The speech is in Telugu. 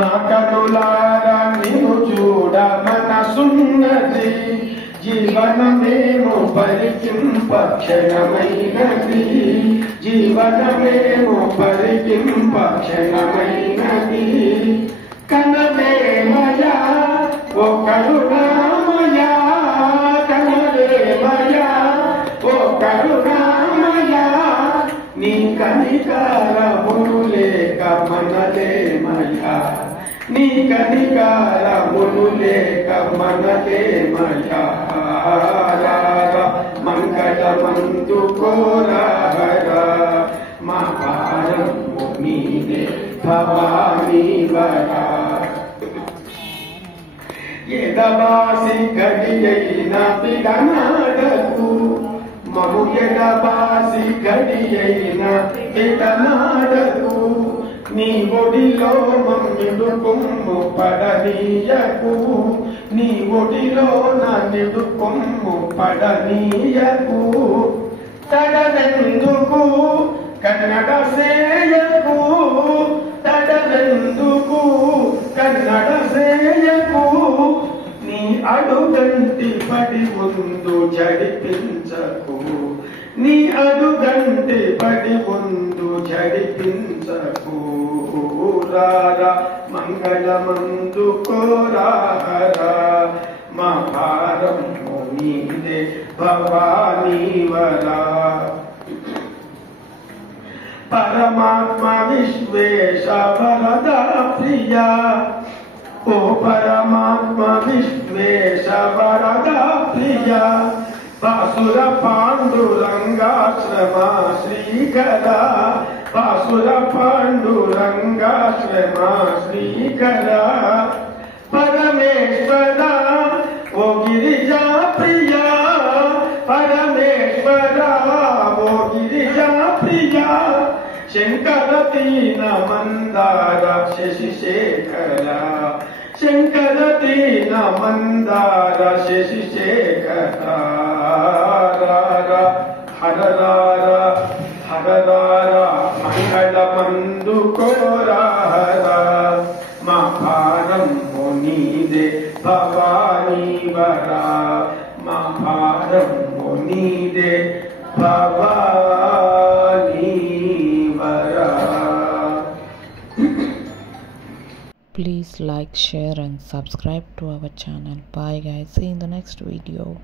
మా కనులారా నిన్ను చూడ మనసున్నది జీవనమేమో పరికింప క్షణమైనది జీవనమేమో పరికింప క్షణమైనది కనవేమయా ఓ కరుణామయా కనవేమయా ఓ కరుణామయా నీ కనికారములు లేక మనలేమయా నీ కనికారములు లేక మనలేమయా మంగళమందు కోరాహరా మా భారము నీదే భవానీ వరా ఎదవాసి గడియైన పిడనాడకు మము ఎదవాసి గడియైన పిడనాడకు నీ ఒడిలో మమ్మిడు కొమ్ము పడనీయకు నీ ఒడిలో నన్నిడు కొమ్ము పడనీయకు తడవెందుకు కన్నడ సేయకు తడవెందుకు కన్నడ సేయకు నీ అడుగంటి పడి ముందు జడిపించకు నీ అడుగంటి పడి ముందు జడిపించకు రారా మంగళమందు కోరాహరా మా భారము నీదే భవానీ వరా పరమాత్మ విశ్వేశ వరద ప్రియా ఓ పరమాత్మ విశ్వేశ వరద ప్రియా వాసుర పాండురంగాశ్రమ శ్రీకర వాసుర పాండురంగాశ్రమ శ్రీకర పరమేశ్వర ఓ గిరిజా ప్రియా పరమేశ్వర ఓ గిరిజా ప్రియా శంకర దీన మందార శశిశేఖర శంకర దీన మందార శశిశేఖర హరరార హరరార మంగళమందు కోరాహర మా భారము నీదే భవానీ వరా మా భారము నీదే భవానీ వరా. Please like, share and subscribe to our channel. Bye guys. See you in the next video.